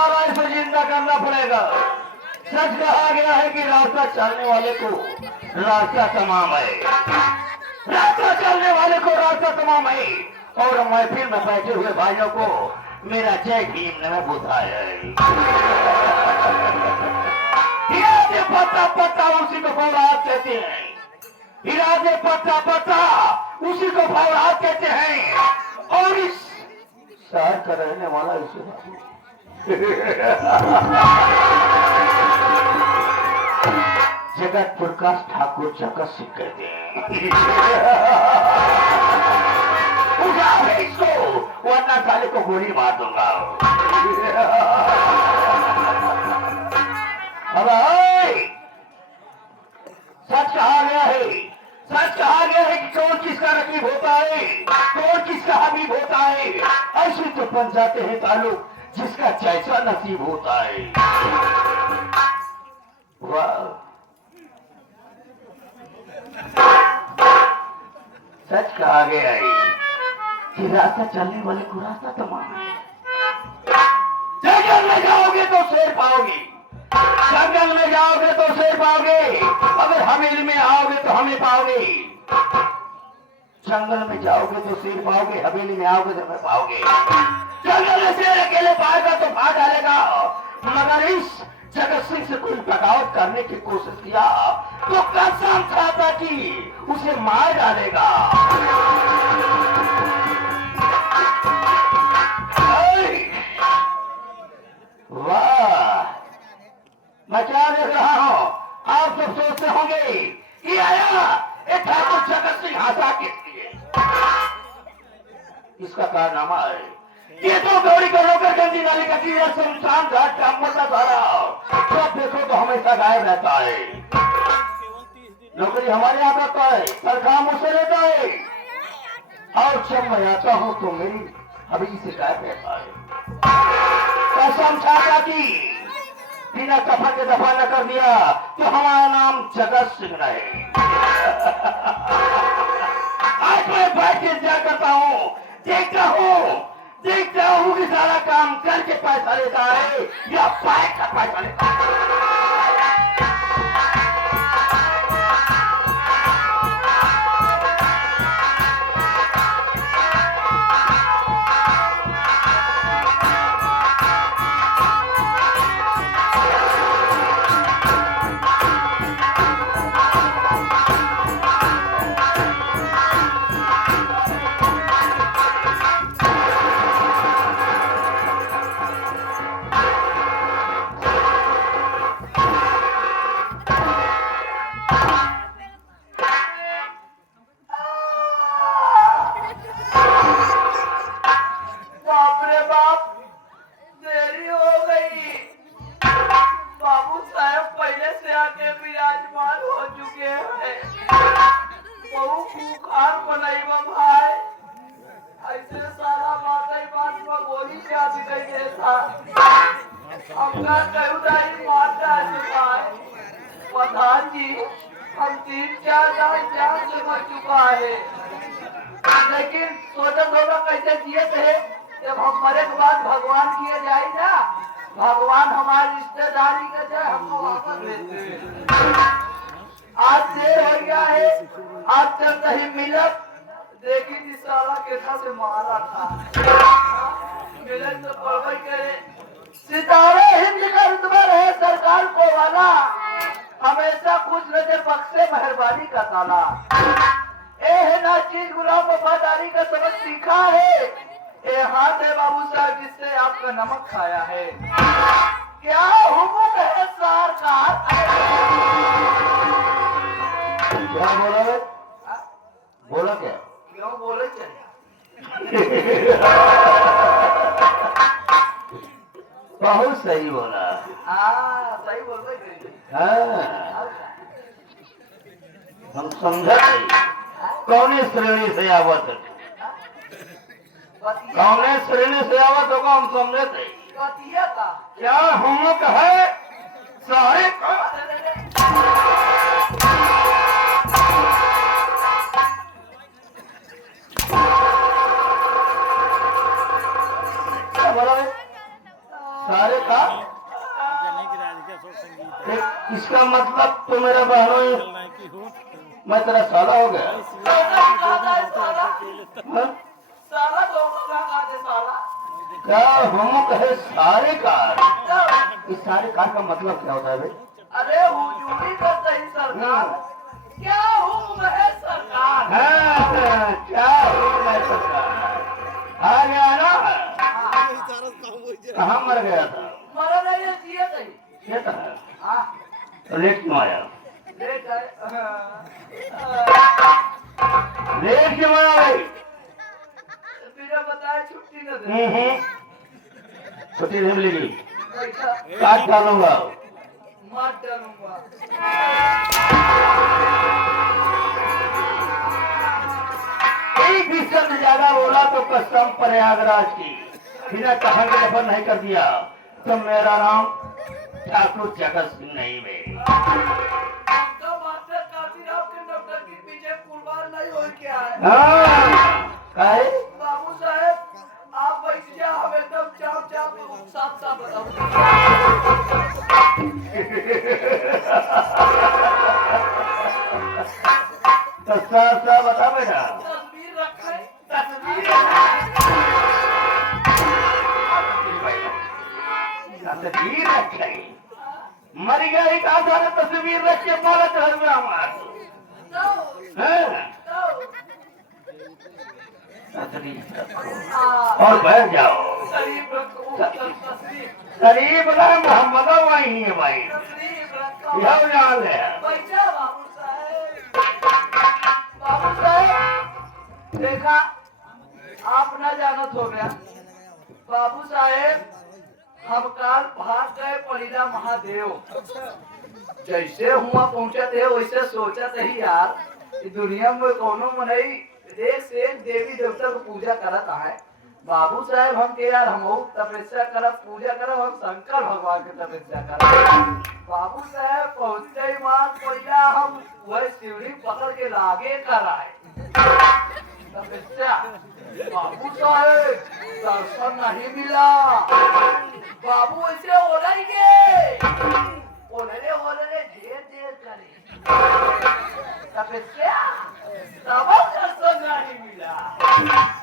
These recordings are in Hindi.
सारा इसे जिंदा करना पड़ेगा। सच कहा गया है कि रास्ता चलने वाले को रास्ता तमाम है, रास्ता चलने वाले को रास्ता तमाम है। और महफिल में बैठे हुए भाइयों को मेरा जय भीम ने बुधाया है। इरादे पता पता उसी को फौरात कहते हैं, इरादे पता पता उसी को फौरात कहते हैं। और इस शहर का रहने वाला इसे जगत प्रकाश ठाकुर जगत सिंह कहते हैं। उठा है इसको, वरना साले को गोली मार दूंगा। सच कहा गया है, सच कहा गया है कि कौन किसका रकीब होता है, कौन किसका हबीब होता है। ऐसे तो बन जाते हैं ताल्लुक जिसका जैसा नसीब होता है। वाह, सच कहा गया है कि रास्ता चलने वाले को रास्ता तमाम है। जंगल में जाओगे तो शेर पाओगे, जंगल में जाओगे तो शेर पाओगे, अगर हवेली में आओगे तो हमें पाओगे। जंगल में जाओगे तो शेर पाओगे, हवेली में आओगे तो हमें पाओगे। जंगल में शेर अकेले पाएगा तो भाग डालेगा, मगर इस जगत सिंह से कोई बगावत करने की कोशिश किया तो कसम खाता कि उसे मार डालेगा। वाह, मैं क्या देख रहा हूं? आप सब सोचते होंगे कि आया ये ठाकुर जगत सिंह हंसा किस लिए? इसका कारनामा है ये तो गौरी का रोकर गंजी नाली का कीड़ा शमशान घाट का मरना सारा सब देखो तो हमेशा गायब रहता है। नौकरी हमारे यहाँ करता है, सरकार मुझसे लेता है, और जब मैं आता हूँ तो मेरी हवेली से गायब रहता है। कसम छाता की बिना कफन के दफा न कर दिया तो हमारा नाम जगत सिंह रहे। आज मैं बैठ के क्या करता हूँ, देखता हूँ कि सारा काम करके पैसा लेता है या पैक का पैसा लेता है। प्रधान जी, हम 3-4 जान से मर चुका है, लेकिन सोचत होगा कैसे जिए थे। जब हम मरे के बाद भगवान किए जाए ना, भगवान हमारी रिश्तेदारी का जाए हमको वापस देते। आज देर हो गया है, आज तक नहीं मिलत, लेकिन इस साला कैसा से मारा था मिले तो पढ़ाई करे। सितारे हिंद का रुतबा रहे सरकार को वाला, हमेशा कुछ नजर बख्शे मेहरबानी का ताला। ए है ना चीज गुलाम वफादारी का सबक सीखा है, ए हाथ है बाबू साहब जिससे आपका नमक खाया है। क्या हुक्म है सरकार? क्या बोला है? बोला क्या? क्यों बोले चले? बहुत सही बोला। सही बोल रहे। हम समझा कौन श्रेणी से आवत, कौन श्रेणी से आवत होगा हम समझे थे। क्या हम लोग है सारे सारे का इसका मतलब तो मेरा बहनों मैं तेरा साला हो गया। हाँ? साला दोनों का काटे साला। क्या हम कहे सारे कार? इस सारे कार का मतलब क्या होता है भाई? अरे हुजूरी का सही सरकार, क्या हुक्म है सरकार? हाँ, क्या हुक्म है सरकार? आ गया ना? कहाँ मर गया था? मरा नहीं है, जिए नहीं। ये था। हाँ, तो लेट क्यों आया? लेट गए। लेट क्यों आया भाई? बिना बताए छुट्टी न दे। छुट्टी नहीं मिलेगी, पैसा काट डालूंगा। मार डालूंगा। एक भी शब्द ज्यादा बोला तो कसम प्रयागराज की, बिना कहा के दफन नहीं कर दिया तो मेरा नाम ठाकुर जगत सिंह नहीं मेरी। तो मास्टर काशीराम के डॉक्टर के पीछे कुर्बान नहीं हो क्या है? काहे? बाबू साहब, आप वैसे हम एकदम चाप चाप साफ साफ बताओ। तो साफ साफ बता बेटा। तस्वीर रखे, तस्वीर रखे मर गया ही कहा सारे तस्वीर रख के मारा चढ़ गया हमारा। और बैठ जाओ। शरीफ रखो, तस्वीर शरीफ ना मोहम्मद वही है भाई, यह जान है। बैठा बाबू साहब। बाबू साहब देखा, आप न जानत हो गया। बाबू साहेब हम काल भाग गए परिला महादेव। जैसे हुआ पहुंचत है वैसे सोचत है यार, इस दुनिया में कोनो मनई देश से देवी देवता को पूजा करत है। बाबू साहेब हम के यार हम तपस्या करब, पूजा करब, हम शंकर भगवान के तपस्या करब। बाबू साहेब पहुंचते ही मान पहिला हम वह सीढ़ी पकड़ के लागे कराए तपस्या। बाबू साहेब दर्शन नहीं मिला। बाबू ऐसे ओलेंगे, ओले ढेर ढेर करे तपस्या, तब दर्शन नहीं मिला।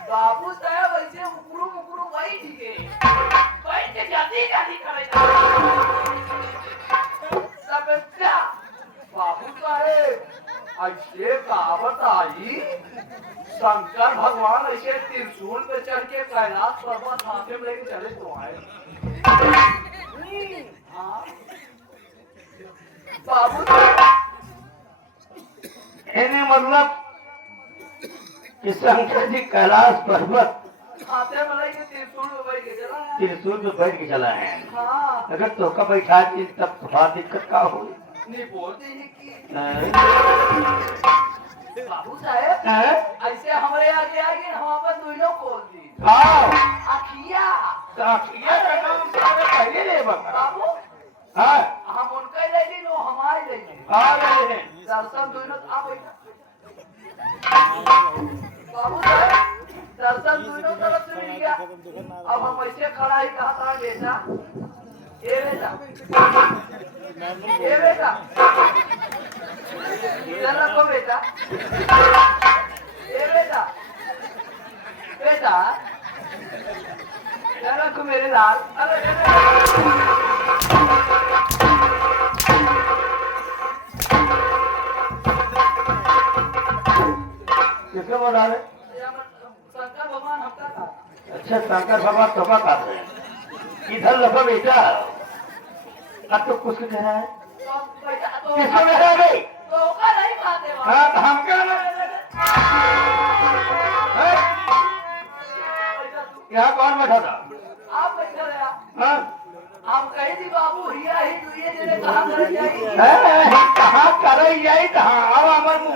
बाबू साहेब ऐसे मुकुरु बैठ के जाती करे तपस्या। बाबू साहेब ऐसे कहावत आई, शंकर भगवान ऐसे त्रिशूल पे चढ़ के कैलाश पर्वत हाथे में लेके चले तो आए। हाँ बाबू मतलब कि शंकर जी कैलाश पर्वत हाथे में लेके त्रिशूल पे बैठ के चला है। त्रिशूल पे बैठ के चला है। हाँ अगर तो का बैठा दी तब तो बात दिक्कत का हो। नहीं बोलते ही कि बाबू साहेब ऐसे हमारे आगे आगे हम अपन दोनों खोल दी अखिया। पहले ले बाबू हाँ हम उनका ले ली लो हमारे ले ली दर्शन दोनों आप बाबू साहब दर्शन दोनों तरफ से मिल गया। अब हम ऐसे खड़ा ही कहा था बेटा, ए बेटा, ए बेटा, इधर रखो बेटा, ए बेटा, बेटा इधर रखो मेरे लाल। अरे किसके बोला रहे? शंकर भगवान हमका था। अच्छा शंकर भगवान तोबा खाते हैं। इधर लगा बेटा, अब तो कुछ कह रहा है। किसको कह रहा है भाई? धोखा नहीं खाते वहाँ। हाँ तो हम क्या ना यहाँ कौन बैठा था? आप बैठे रहे। हाँ हम कही थी बाबू हिया ही दुनिया तेरे कहाँ कर जाएगी। कहाँ कर जाए कहाँ अब हमारे मुँह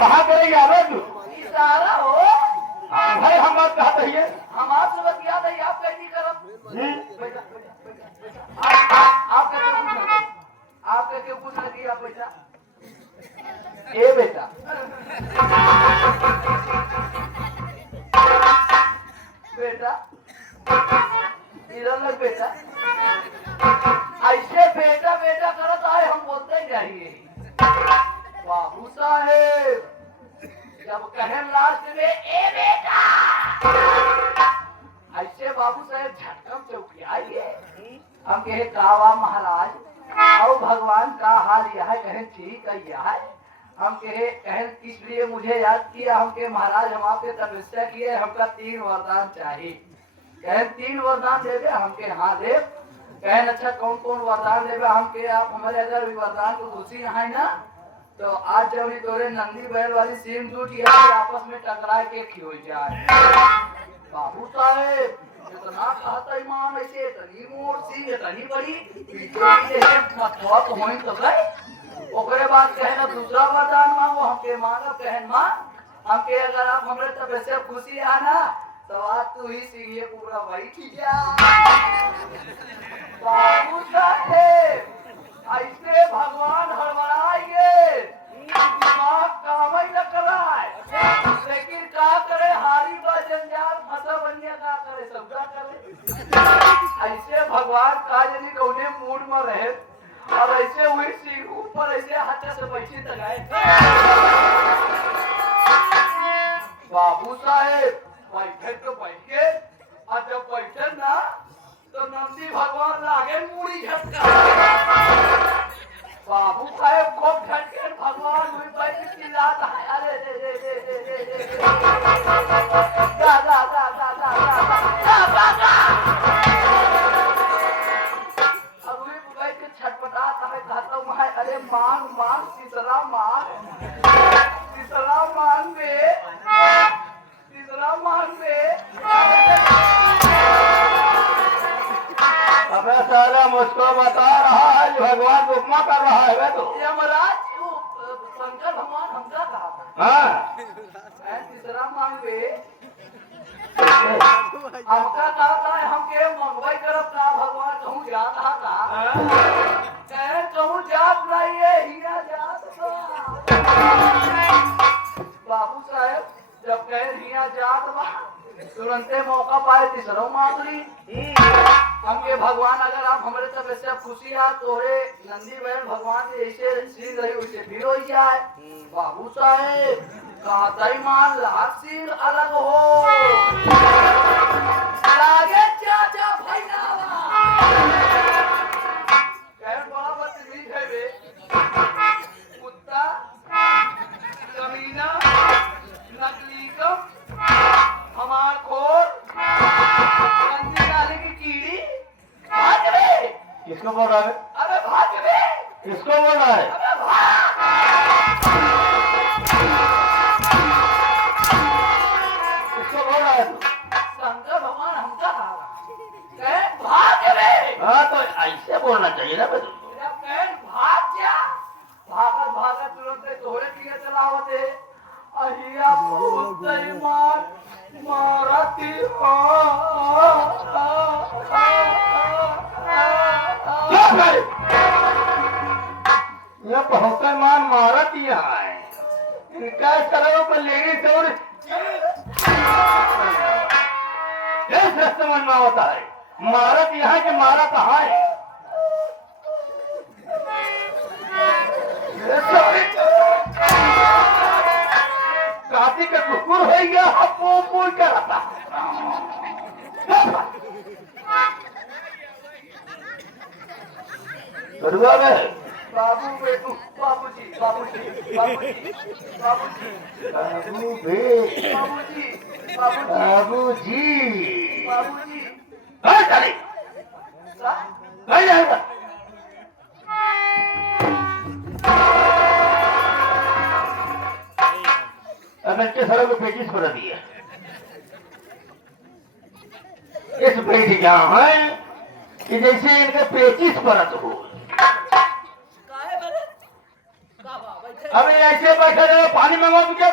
कहाँ करे यार तू? इशारा हो। भाई हम बात कहा कहिए। हम आपसे बतिया नहीं, आप कैसी करब? आप कैसे पूछ लगी आप बेटा? ए बेटा बेटा लग बेटा ऐसे बेटा बेटा करत आए हम बोलते ही जाइए बाबू साहेब जब कहे लास्ट में ए बेटा ऐसे बाबू साहेब झटकम चौकी आइए हम कहे कावा महाराज और भगवान का हाल यह है कहे ठीक है यह है हम कहे इसलिए मुझे याद किया हम के महाराज हम आपसे तपस्या किए हमका 3 वरदान चाहिए कहे 3 वरदान दे दे हमके हाँ दे कहे अच्छा कौन कौन वरदान देवे हमके आप हमारे अगर वरदान को खुशी है ना तो आज जब तोरे नंदी बैल वाली सीम टूट गया आपस में टकरा के खियो जाए बाबू साहेब इतना कहता ईमान ऐसे इतनी मोर सी इतनी बड़ी पीछे मथवा तो होई तो गए ओकरे बाद कहे ना दूसरा वरदान मांगो हमके मांगो कहन मां हमके अगर आप हमरे तबसे खुशी आना तो आज तू ही सीढ़ी पूरा बैठ जा बाबू साहेब ऐसे भगवान हड़बड़ाएंगे दिमाग काम ही न कराए लेकिन क्या करे हारी बा जंजाल फंसा बनिया का करे सबका करे ऐसे भगवान का यदि कौने मूड में रहे और ऐसे हुई सी ऊपर ऐसे हाथ से बैठी तकाए बाबू साहेब बैठे तो बैठे और जब बैठे ना तो नंदी भगवान लागे मूड़ी झटका बाबू साहेब को झटके भगवान हुई बैठ चिल्लाता है अरे रे रे रे रे रे रे दा दा दा दा दा दा अब हुई बैठ के छटपटाता है कहता हूँ मैं अरे मांग मांग तीसरा मांग बे अबे साला मुझको बता रहा है भगवान को उपमा कर रहा है तो यमराज शंकर भगवान हमका कहा था हाँ तीसरा मांगे हमका कहा था हमके मंगवाई करब का भगवान कहूँ जात था कहे कहूँ जात लाइए हीरा जात बाबू साहेब जब कहे हीरा जात बा तुरंते मौका पाए तीसरा मांग ली हमके भगवान अगर आप हमारे तपस्या खुशी आ तोरे नंदी बैल भगवान ने ऐसे सीन रही उसे फिर हो जाए बाबू साहेब कहता ही मान लाख सीन अलग हो लागे चाचा भैनावा कहे बड़ा बदतमीज है बे कुत्ता कमीना नकली कम हमार खोर नंदी नाले की कीड़ी भाग रे किसको बोल रहा है अबे भाग रे किसको बोल रहा है अबे भाग किसको बोल रहा है तू शंकर भगवान हमका कहे भाग रे हाँ तो ऐसे बोलना चाहिए ना भाई जब कहे भाग जा भागत भागत तुरंत तोड़े किए चलावते अहिया बहुत ईमान मारती ये बहुत मान मारत यहाँ है इनका करो पर लेने से और इस रास्ते मन में होता है मारत यहाँ के मारा कहाँ है कार्तिक का कुकुर हो गया वो बोल कर रहा दुर्गा में बाबू बेटू बाबूजी बाबूजी बाबूजी बाबूजी बाबू बे बाबूजी बाबूजी बाबूजी बाबूजी हाँ चले नहीं जाएगा अब इनके सरों को पेचिस पर दिया इस पेट यहाँ है कि जैसे इनके पेचिस परत हो अबे ऐसे बैठे रहे पानी मंगवा तुझे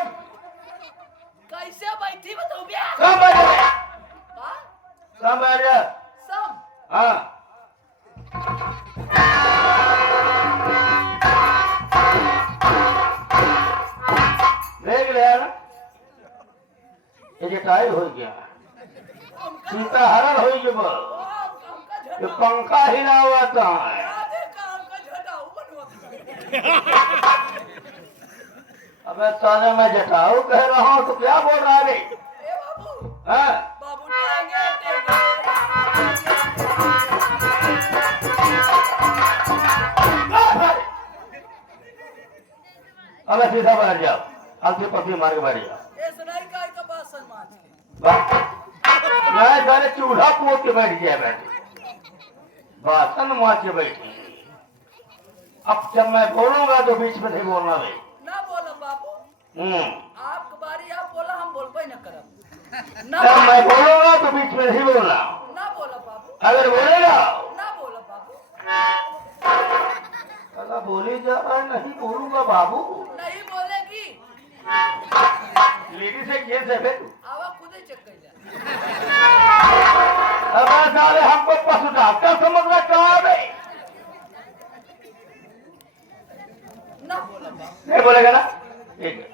कैसे बैठी बताओ भैया कब बैठे हाँ कब बैठे सम हाँ देख लिया ना ये टाइम हो गया सीताहरण हो जब ये पंखा हिलावता है। अबे साले मैं जटाऊ कह रहा हूँ तो क्या बोल रहा है? हाँ? अबे सीधा बैठ जाओ, अलसी पत्ती मार के बैठ जाओ। मैं साले चूल्हा पोत के बैठ गया, बैठे बासन मार के बैठी। अब जब मैं बोलूंगा तो बीच में नहीं बोलना भाई। ना बोला बाबू, आपकी बारी, आप बोला, हम बोल पाई ना करब। जब मैं बोलूंगा तो बीच में नहीं बोलना। ना बोला बाबू, अगर बोलेगा ना बोला बाबू, अगर बोले जा रहा है नहीं बोलूंगा बाबू। नहीं बोलेगी। लेडीज है ये से फिर आवा खुद ही चेक कर जा। अब साले हमको पशु डॉक्टर समझ रहा कहाँ है? ना बोला बाबू, नहीं बोलेगा ना? ठीक है।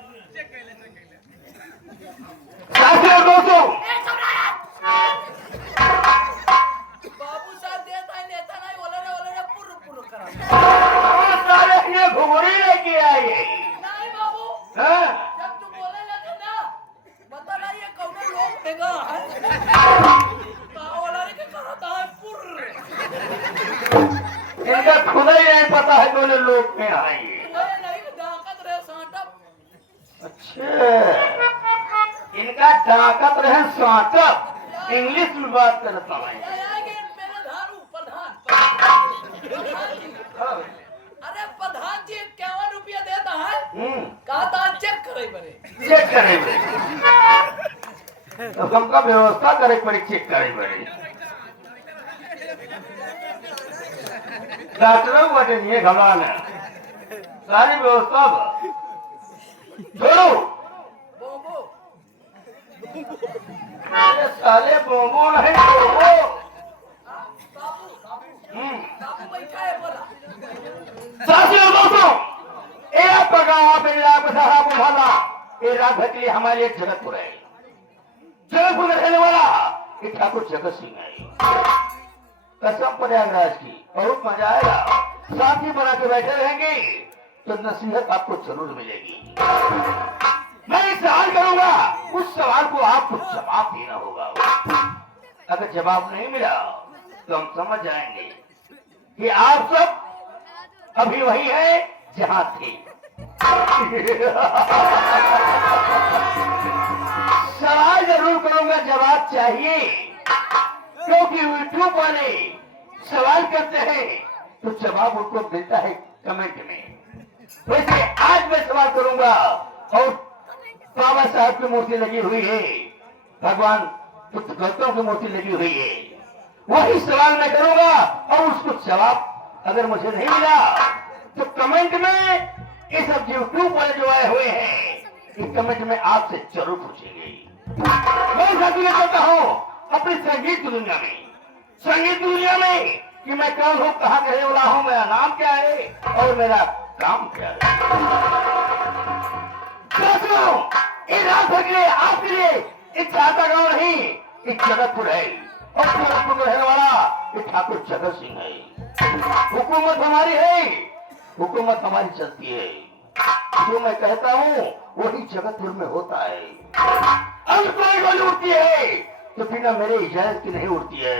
साथियों दोस्तों, बाबू साहब देता है नेता नहीं, ओले पुर करा। सारे ये घुघरी लेके आए। नहीं बाबू, हाँ? जब तू बोले लगे ना, बता ना ये कौन लोग देगा ओले के करता है पुर। इनका खुद ही नहीं पता है कौन लोग में आएंगे। नहीं दाकत रहे सांटप। अच्छा, इनका ताकत रहे सांटप। इंग्लिश में बात करता है। आएंगे मेरे धारू प्रधान। अरे प्रधान जी 51 रुपया देता है, कहा था चेक करे बरे। चेक करेंगे तो हमका व्यवस्था करे पड़ी, चेक करे पड़ी। डॉक्टरों को नहीं घबराना, सारी व्यवस्था छोड़ो। बोबो, अरे साले बोबो नहीं बोबो। बाबू बाबू बैठा है बोला। साथियों दोस्तों, ये आपका गाँव आप साहब उठाना ये रात के लिए हमारे एक जगतपुर है। जगतपुर में रहने वाला ये ठाकुर जगत सिंह है। कसम प्रयागराज की बहुत मजा आएगा। साथी बना के बैठे रहेंगे तो नसीहत आपको जरूर मिलेगी। मैं एक सवाल करूंगा, उस सवाल को आपको जवाब देना होगा। अगर जवाब नहीं मिला तो हम समझ जाएंगे कि आप सब अभी वही है जहां थे। सवाल जरूर करूंगा, जवाब चाहिए, क्योंकि यूट्यूब वाले सवाल करते हैं तो जवाब उनको मिलता है कमेंट में। वैसे आज मैं सवाल करूंगा और बाबा साहब की मूर्ति लगी हुई है, भगवान बुद्ध गौतम की मूर्ति लगी हुई है, वही सवाल मैं करूंगा और उसको जवाब अगर मुझे नहीं मिला तो कमेंट में ये सब यूट्यूब वाले जो आए हुए हैं इस कमेंट में आपसे जरूर पूछेंगे। मैं साथी में कहता हूँ अपनी संगीत दुनिया में, संगीत दुनिया में कि मैं कौन हूँ, कहाँ रहने वाला हूँ, मेरा नाम क्या है और मेरा काम क्या है। दोस्तों, ये रात भर के लिए आपके लिए एक चाहता गाँव नहीं, एक जगतपुर है और जगतपुर में रहने वाला ये ठाकुर जगत सिंह है। हुकूमत हमारी है, हुकूमत हमारी चलती है। जो मैं कहता हूँ वही जगतपुर में होता है। अब कोई गोली उड़ती है तो बिना मेरे इजाजत की नहीं उड़ती है।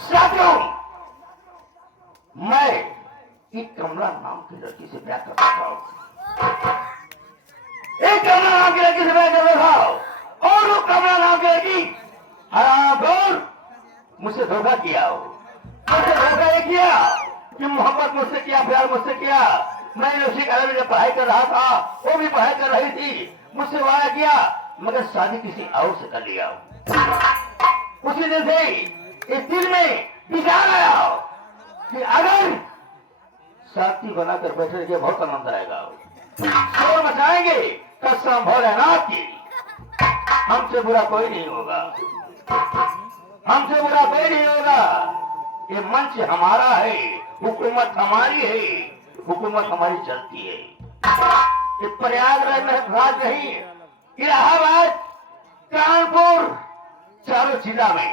साथियों, मैं एक कमला नाम की लड़की से प्यार करता था। एक कमला नाम की लड़की से प्यार करता था और वो कमला नाम की लड़की हरामखोर मुझसे धोखा किया। मुझसे धोखा ये किया कि मोहब्बत मुझसे किया, प्यार मुझसे किया। मैं उसी घर में जब पढ़ाई कर रहा था वो भी पढ़ाई कर रही थी, मुझसे वादा किया मगर शादी किसी और से कर लिया। उसी दिन से इस दिल में विचार आया कि अगर साथी बनाकर बैठे के बहुत आनंद आएगा, शोर मचाएंगे कसम भोलेनाथ की, हमसे बुरा कोई नहीं होगा, हमसे बुरा कोई नहीं होगा। ये मंच हमारा है, हुकूमत हमारी है, हुकूमत हमारी चलती है। ये प्रयागराज में राज नहीं, इलाहाबाद, कानपुर, चारों और जिला में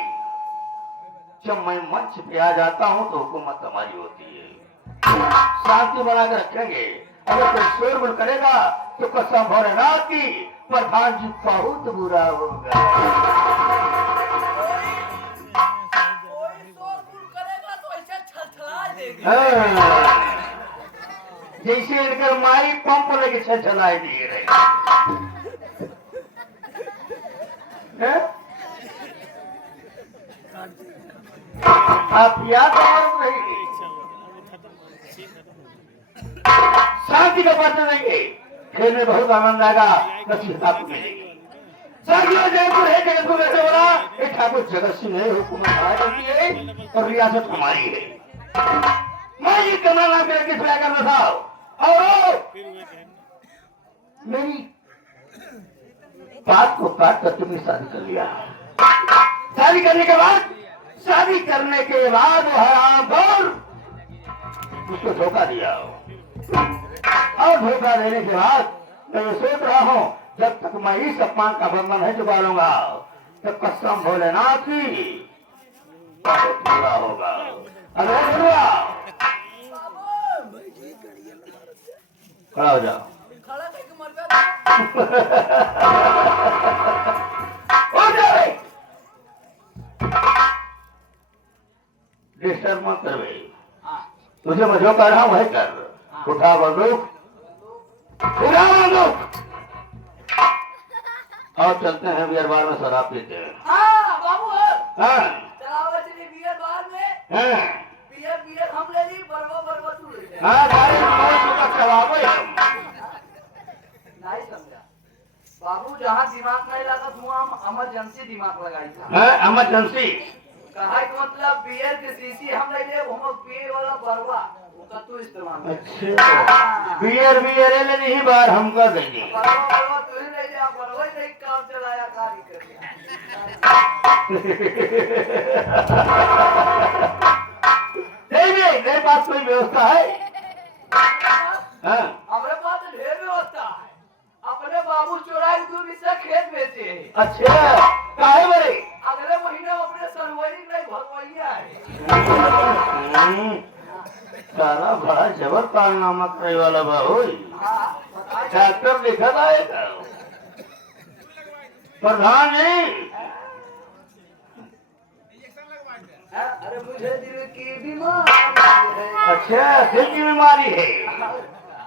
जब मैं मंच पे आ जाता हूँ तो हुकूमत हमारी होती है। शांति बनाकर रखेंगे। अगर कोई शोरगुल करेगा तो कसम भोलेनाथ की प्रधान जी बहुत बुरा होगा। कोई शोरगुल करेगा तो ऐसे छलछला देगी। हाँ। जैसे इनकर माई पंप लेके छलछलाए दिए रहे। हैं? आप याद और नहीं शांति का पत्र देंगे। खेल में बहुत आनंद आएगा। नसीहत आपको मिलेगी। साथियों जयपुर है जयपुर में से बोला ये ठाकुर जगत सिंह है हुकूमत हमारी है और रियासत हमारी है। मैं ये कमला नाम के लड़के से लेकर बताओ और मेरी बात को काट कर तुमने शादी कर लिया। शादी करने के बाद वो हराम खोर उसको धोखा दिया और धोखा देने के बाद मैं ये सोच रहा हूँ जब तक मैं इस अपमान का बंधन नहीं चुका लूंगा तब कसम भोलेनाथ की बहुत बुरा होगा। अरे खड़ा हो जाओ। खड़ा करके मर गया। डिस्टर्ब मत कर भाई। तुझे मैं जो कर रहा हूँ वही कर। उठा बंदूक उठा बंदूक और चलते हैं बियर बार में शराब पीते हैं। हाँ बाबू हाँ चलाओ चलिए बियर बार में। हाँ बियर हम ले ली बरवा तू ले ले। हाँ गाड़ी में का जवाब है। नहीं समझा बाबू, जहाँ दिमाग नहीं लगा वहाँ इमरजेंसी दिमाग लगाई था। हाँ इमरजेंसी कहा कि मतलब बियर की शीशी हम ले ले हम पिए वाला बरवा उसका तू इस्तेमाल कर। अच्छा बियर ले नहीं बार हम कर देंगे। बरवा तू ही ले जा, बरवा ही नहीं काम चलाया कार्य कर दिया। नहीं मेरे पास कोई व्यवस्था है। हाँ हमारे पास ढेर व्यवस्था है। अपने बाबू चौराई दूर से खेत बेचे हैं। अच्छा काहे बड़े अगले महीने अपने सरवरी नहीं भगवैया है। सारा बड़ा जबर कारनामा करे वाला बाबू हाँ बताइए। डॉक्टर लिखा आएगा प्रधान जी। अरे मुझे दिल की बीमारी है। अच्छा दिल की बीमारी है।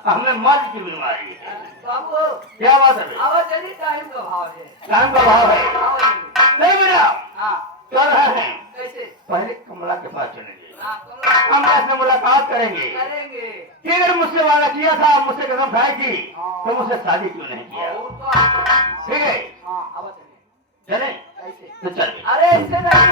हमने मर्ज की बीमारी है। बाबू क्या बात है? आवाज चलिए टाइम का भाव है। टाइम का भाव है। आवाज चलिए। नहीं मेरा हाँ चल रहे हैं। कैसे? पहले कमला के पास चलेंगे। हाँ कमला से मुलाकात करेंगे करेंगे। कि अगर मुझसे वादा किया था मुझसे कसम खाई थी तो मुझसे शादी क्यों नहीं किया? और तो ठीक है हाँ आवाज चलिए। चले कैसे? तो चल। अरे ऐसे नहीं